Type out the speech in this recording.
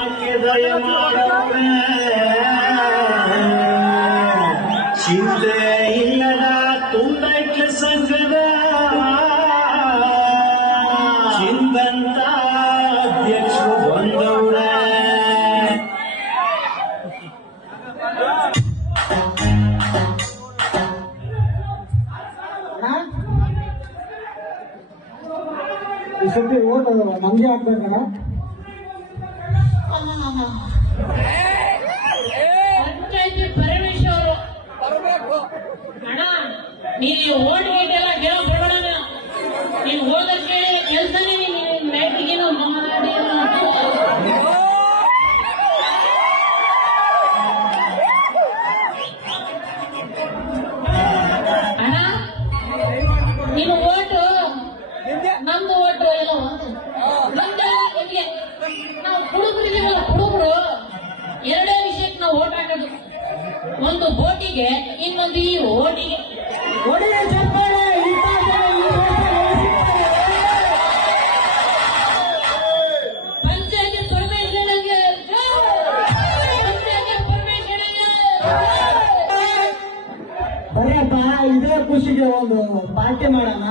ಯಾಕೆ ದಯ ಮಾಡವ್ರೆ ಚಿಂತೆ ಇಲ್ಲದ ತುಂಡಕ್ಕೆ ಸಂಘದ ಚಿಂತಂತ ಅಧ್ಯಕ್ಷರು ಬಂದವ್ರೆ ಈ ಸತಿ ಓಟ್ ನಮ್ಗೆ ಹಾಕ್ಬೇಕಣ್ಣ. ಪಂಚಾಯತಿ ಪರಮೇಶ್ವರು ಅಣ್ಣ ನೀನು ಓಟ್ ಗೀಟ್ ಎಲ್ಲ ಕೇಳಬೇಡ. ನೀನು ಹೋದಕ್ಕೆ ಕೆಲಸನೇ ನೀನು ನೈಟ್ಗೇನು ಮಾಡಿ ಅಣ್ಣ ನೀನು ಓಟು ನಮ್ದು ಓಟು ಎಲ್ಲ ನಮ್ಗೆ ನಾವು ಹುಡುಗರಿದ್ದೀವಲ್ಲ ಹುಡುಗರು ಎರಡೇ ವಿಷಯಕ್ಕೆ ನಾವು ಓಟ್ ಹಾಕೋದು. ಒಂದು ಬೋಟಿಗೆ ಇನ್ನೊಂದು ಈ ಓಟಿಗೆ. ಪಂಚಾಯತಿ ಪರಮೇಶ್ವರನಿಗೆ ಪಂಚಾಯತಿ ಪರಮೇಶ್ವರನಿಗೆ ಬರೆಯಪ್ಪ, ಇದೇ ಖುಷಿಗೆ ಒಂದು ಪಾರ್ಟಿ ಮಾಡೋಣ.